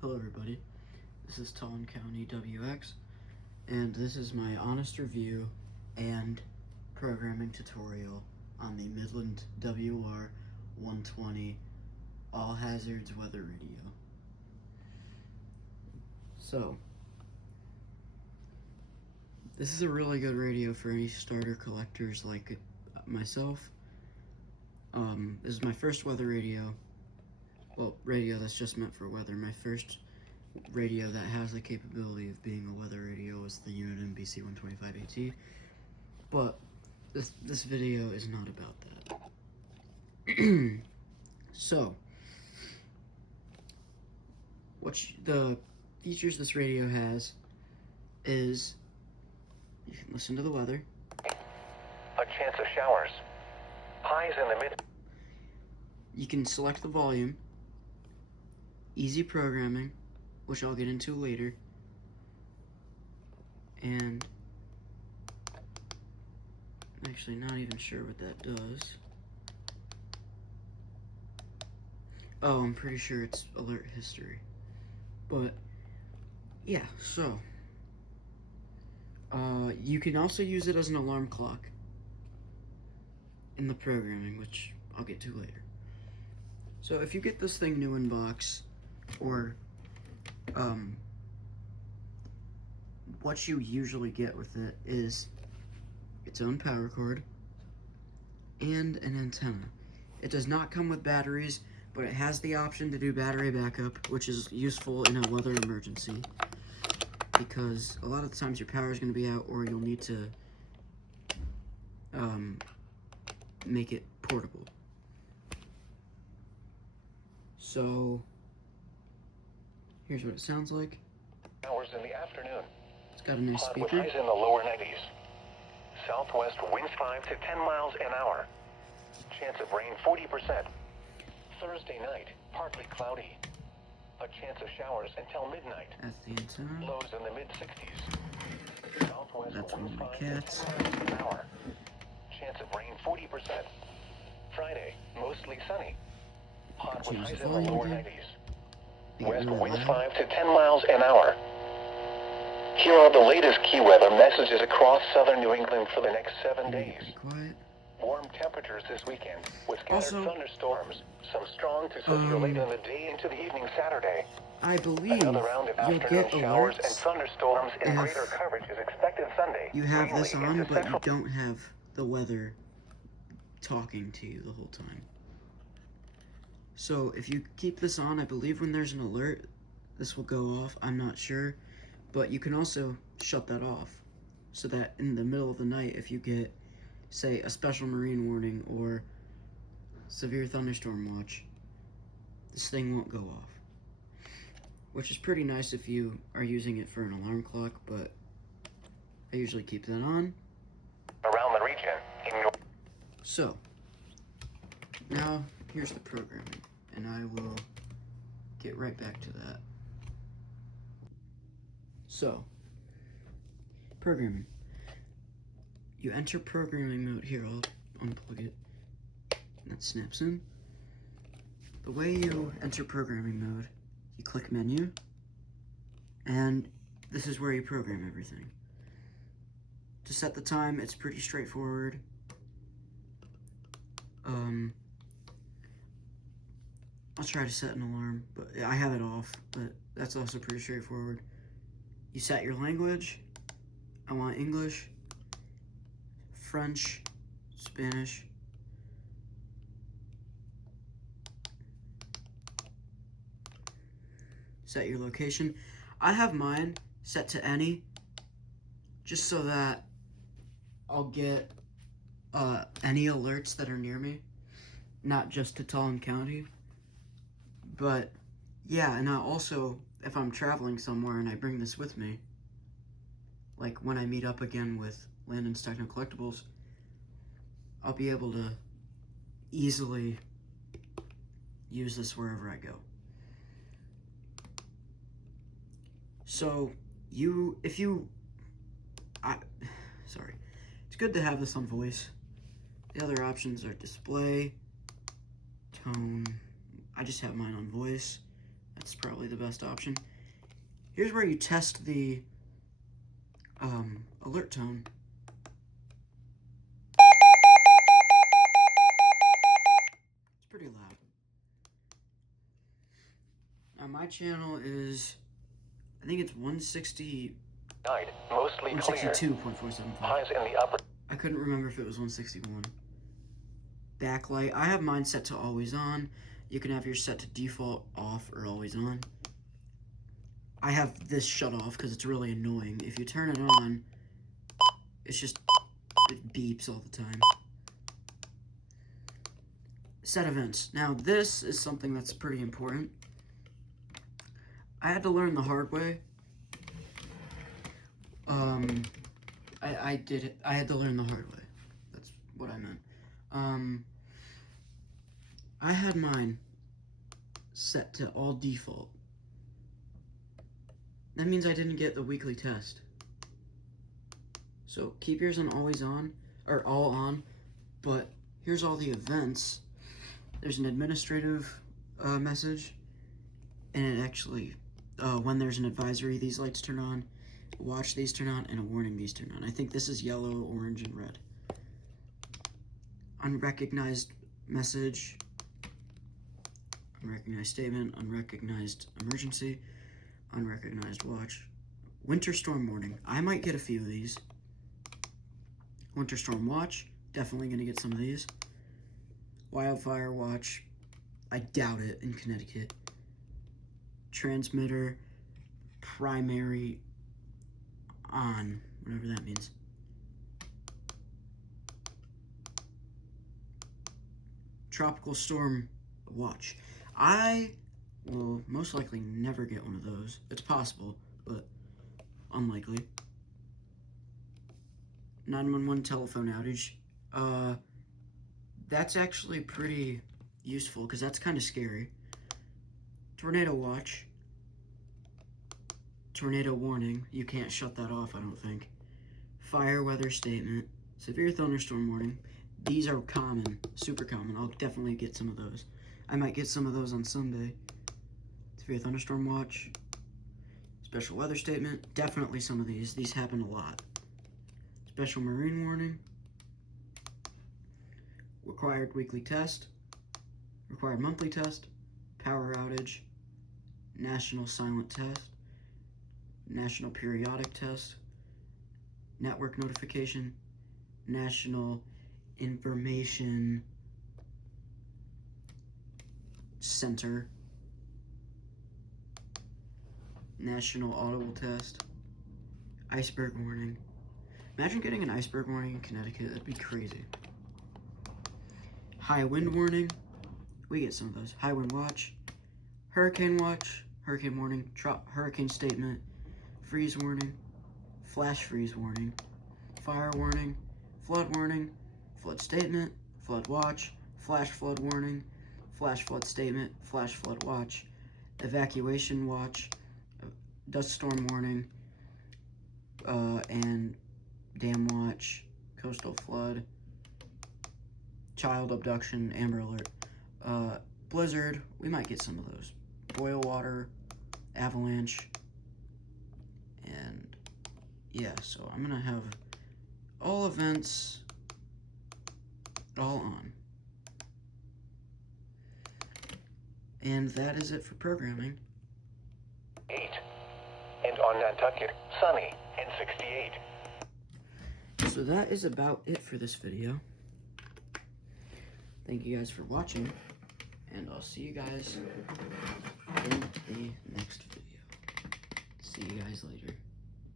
Hello everybody, this is Talon County WX, and this is my honest review and programming tutorial on the Midland WR-120 All Hazards Weather Radio. So, this is a really good radio for any starter collectors like myself. This is my first weather radio. Well, radio that's just meant for weather. My first radio that has the capability of being a weather radio is the Unit BC-125EZ. But this video is not about that. So, the features this radio has is you can listen to the weather. A chance of showers. Highs in the mid. You can select the volume. Easy programming, which I'll get into later, and I'm actually not even sure what that does. Oh, I'm pretty sure it's alert history. But yeah, so you can also use it as an alarm clock in the programming, which I'll get to later. So if you get this thing new in box, or what you usually get with it is its own power cord and an antenna. It does not come with batteries, but it has the option to do battery backup, which is useful in a weather emergency, because a lot of the times your power is going to be out, or you'll need to make it portable. So here's what it sounds like. Hours in the afternoon. It's got a nice Hot with speaker. highs in the lower 90s. Southwest winds 5 to 10 miles an hour. Chance of rain 40%. Thursday night, partly cloudy. A chance of showers until midnight. That's the antenna. Lows in the mid-60s. Southwest That's one of winds my 5 cats. to 10 miles an hour. Chance of rain 40%. Friday, mostly sunny. Hot with Change highs the in the volume lower again. 90s. Make it West really winds loud. 5 to 10 miles an hour. Here are the latest key weather messages across southern New England for the next 7 Make it days. pretty quiet. Warm temperatures this weekend, with scattered Also, thunderstorms, some strong to severe later in the day into the evening Saturday. I believe Another round of you'll afternoon get showers and alerts thunderstorms in if greater coverage is expected Sunday. you have mainly this into on, but you central. don't have the weather talking to you the whole time. So if you keep this on, I believe when there's an alert, this will go off. I'm not sure, but you can also shut that off, so that in the middle of the night, if you get, say, a special marine warning or severe thunderstorm watch, this thing won't go off. Which is pretty nice if you are using it for an alarm clock, but I usually keep that on. Around the region, in North. So, now here's the programming, and I will get right back to that. So, programming. You enter programming mode here. I'll unplug it. That snaps in. The way you enter programming mode, you click menu, and this is where you program everything. To set the time, it's pretty straightforward. I'll try to set an alarm, but I have it off, but that's also pretty straightforward. You set your language. I want English, French, Spanish. Set your location. I have mine set to any, just so that I'll get any alerts that are near me, not just to Talon County. But yeah, and also, if I'm traveling somewhere and I bring this with me, like when I meet up again with Landon's Techno Collectibles, I'll be able to easily use this wherever I go. So, sorry. It's good to have this on voice. The other options are display, tone. I just have mine on voice. That's probably the best option. Here's where you test the alert tone. It's pretty loud. Now my channel is, I think it's 160. Night, mostly clear. 162.475. Highs in the upper. I couldn't remember if it was 161. Backlight. I have mine set to always on. You can have yours set to default off or always on. I have this shut off because it's really annoying. If you turn it on, it's just, it beeps all the time. Set events. Now this is something that's pretty important. I had to learn the hard way. I had to learn the hard way. That's what I meant. I had mine set to all default. That means I didn't get the weekly test. So keep yours on always on, or all on, but here's all the events. There's an administrative message, and it actually, when there's an advisory, these lights turn on, watch these turn on, and a warning these turn on. I think this is yellow, orange, and red. Unrecognized message, unrecognized statement, unrecognized emergency, unrecognized watch. Winter storm warning. I might get a few of these. Winter storm watch. Definitely going to get some of these. Wildfire watch. I doubt it in Connecticut. Transmitter. Primary on. Whatever that means. Tropical storm watch. I will most likely never get one of those. It's possible, but unlikely. 911 telephone outage. That's actually pretty useful because that's kind of scary. Tornado watch. Tornado warning. You can't shut that off, I don't think. Fire weather statement. Severe thunderstorm warning. These are common, super common. I'll definitely get some of those. I might get some of those on Sunday. Severe thunderstorm watch. Special weather statement. Definitely some of these. These happen a lot. Special marine warning. Required weekly test. Required monthly test. Power outage. National silent test. National periodic test. Network notification. National information center. National audible test. Iceberg warning. Imagine getting an iceberg warning in Connecticut. That'd be crazy. High wind warning. We get some of those. High wind watch. Hurricane watch. Hurricane warning. Hurricane statement. Freeze warning. Flash freeze warning. Fire warning. Flood warning. Flood statement. Flood watch. Flash flood warning. Flash flood statement. Flash flood watch. Evacuation watch. Dust storm warning. And dam watch. Coastal flood. Child abduction. Amber alert. Blizzard. We might get some of those. Boil water. Avalanche. And yeah, so I'm gonna have all events all on. And that is it for programming. 8. And on Nantucket, sunny and 68. So that is about it for this video. Thank you guys for watching, and I'll see you guys in the next video. See you guys later.